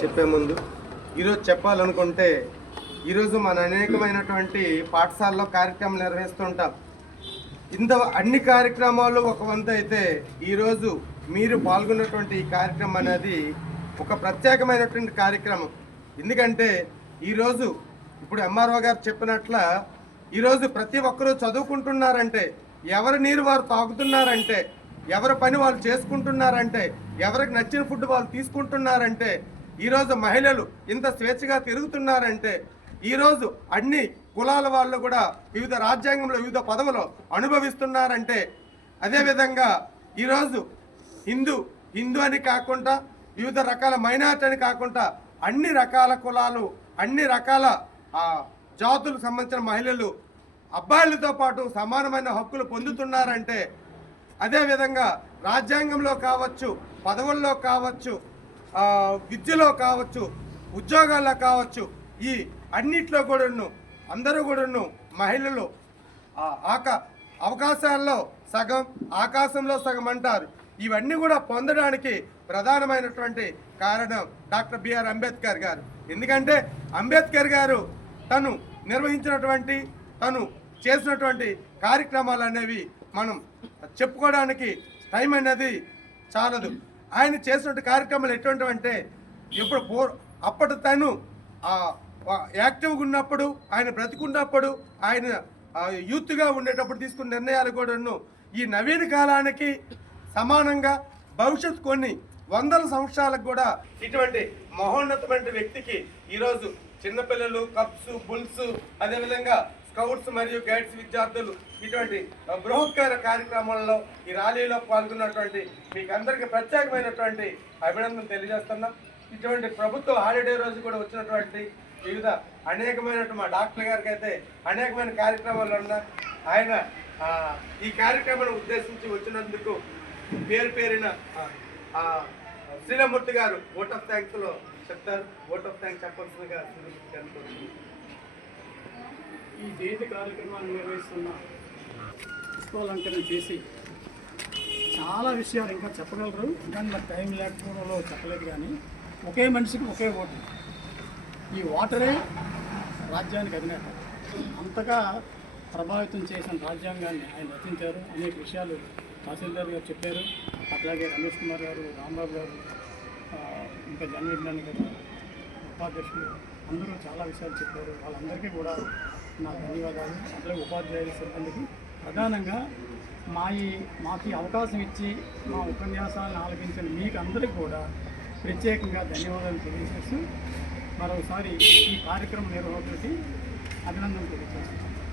చెప్పే ముందు ఈరోజు చెప్పాలనుకుంటే ఈరోజు మన అనేకమైనటువంటి పాఠశాలలో కార్యక్రమాలు నిర్వహిస్తుంటాం. అన్ని కార్యక్రమాలు ఒక వంతు అయితే ఈరోజు మీరు పాల్గొన్నటువంటి ఈ కార్యక్రమం అనేది ఒక ప్రత్యేకమైనటువంటి కార్యక్రమం. ఎందుకంటే ఈరోజు ఇప్పుడు ఎంఆర్ఓ గారు చెప్పినట్ల ఈరోజు ప్రతి ఒక్కరూ చదువుకుంటున్నారంటే, ఎవరి నీరు వారు తాగుతున్నారంటే, ఎవరి పని వాళ్ళు చేసుకుంటున్నారంటే, ఎవరికి నచ్చిన ఫుడ్ వాళ్ళు తీసుకుంటున్నారంటే, ఈరోజు మహిళలు ఇంత స్వేచ్ఛగా తిరుగుతున్నారంటే, ఈరోజు అన్ని కులాల వాళ్ళు కూడా వివిధ రాజ్యాంగంలో వివిధ పదవులు అనుభవిస్తున్నారంటే, అదేవిధంగా ఈరోజు హిందూ అని కాకుండా వివిధ రకాల మైనారిటీ అని కాకుండా అన్ని రకాల కులాలు, అన్ని రకాల జాతులకు సంబంధించిన మహిళలు అబ్బాయిలతో పాటు సమానమైన హక్కులు పొందుతున్నారంటే, అదేవిధంగా రాజ్యాంగంలో కావచ్చు, పదవుల్లో కావచ్చు, విద్యలో కావచ్చు, ఉద్యోగాల్లో కావచ్చు, ఈ అన్నిట్లో కూడాను అందరూ కూడాను మహిళలు అవకాశాల్లో సగం ఆకాశంలో సగం అంటారు. ఇవన్నీ కూడా పొందడానికి ప్రధానమైనటువంటి కారణం డాక్టర్ బిఆర్ అంబేద్కర్ గారు. ఎందుకంటే అంబేద్కర్ గారు తను నిర్వహించినటువంటి, తను చేసినటువంటి కార్యక్రమాలు అనేవి మనం చెప్పుకోవడానికి టైం అనేది చాలదు. ఆయన చేసినటువంటి కార్యక్రమాలు ఎటువంటివి అంటే, అప్పటి తను యాక్టివ్గా ఉన్నప్పుడు, ఆయన బ్రతికున్నప్పుడు, ఆయన యూత్గా ఉండేటప్పుడు తీసుకున్న నిర్ణయాలు కూడాను ఈ నవీన కాలానికి సమానంగా భవిష్యత్తు కొన్ని వందల సంవత్సరాలకు కూడా ఇటువంటి మహోన్నతమైన వ్యక్తికి ఈరోజు చిన్నపిల్లలు, కప్స్, బుల్స్, అదేవిధంగా స్కౌట్స్ మరియు గైడ్స్ విద్యార్థులు ఇటువంటి బృహత్కర కార్యక్రమాల్లో ఈ ర్యాలీలో పాల్గొన్నటువంటి మీకు అందరికీ ప్రత్యేకమైనటువంటి అభినందనలు తెలియజేస్తున్నాం. ఇటువంటి ప్రభుత్వ హాలిడే రోజు కూడా వచ్చినటువంటి వివిధ అనేకమైనటువంటి మా డాక్టర్ గారికి అయితే అనేకమైన కార్యక్రమాలు ఉన్నాయి. ఆయన ఈ కార్యక్రమాన్ని ఉద్దేశించి వచ్చినందుకు పేరున శ్రీరామూర్తి గారు ఓట్ ఆఫ్ థ్యాంక్స్లో చెప్తారు. ఓట్ ఆఫ్ థ్యాంక్స్ చెప్పాల్సిందిగా శ్రీరామూర్తి గారు. ఈ జయంతి కార్యక్రమాన్ని నిర్వహిస్తున్న పుష్పాలంకరణ చేసి చాలా విషయాలు ఇంకా చెప్పగలరు, కానీ నాకు టైం లేకపోవడంలో చెప్పలేదు. కానీ ఒకే మనిషికి ఒకే ఓటు, ఈ ఓటరే రాజ్యానికి అధినేత. అంతగా ప్రభావితం చేసిన రాజ్యాంగాన్ని ఆయన రచించారు. అనేక విషయాలు తహసీల్దార్ గారు చెప్పారు, అట్లాగే రమేష్ కుమార్ గారు, రాంబాబు గారు, ఇంకా జన విజ్ఞాని గారు, ఉపాధ్యక్షులు అందరూ చాలా విషయాలు చెప్పారు. వాళ్ళందరికీ కూడా నా ధన్యవాదాలు. అట్లాగే ఉపాధ్యాయుల సిబ్బందికి ప్రధానంగా మాకు అవకాశం ఇచ్చి మా ఉపన్యాసాలను ఆలపించిన మీకు అందరికీ కూడా ప్రత్యేకంగా ధన్యవాదాలు తెలియజేస్తూ మరోసారి ఈ కార్యక్రమం నిర్వాహకులకి అభినందనలు తెలియజేస్తున్నాను.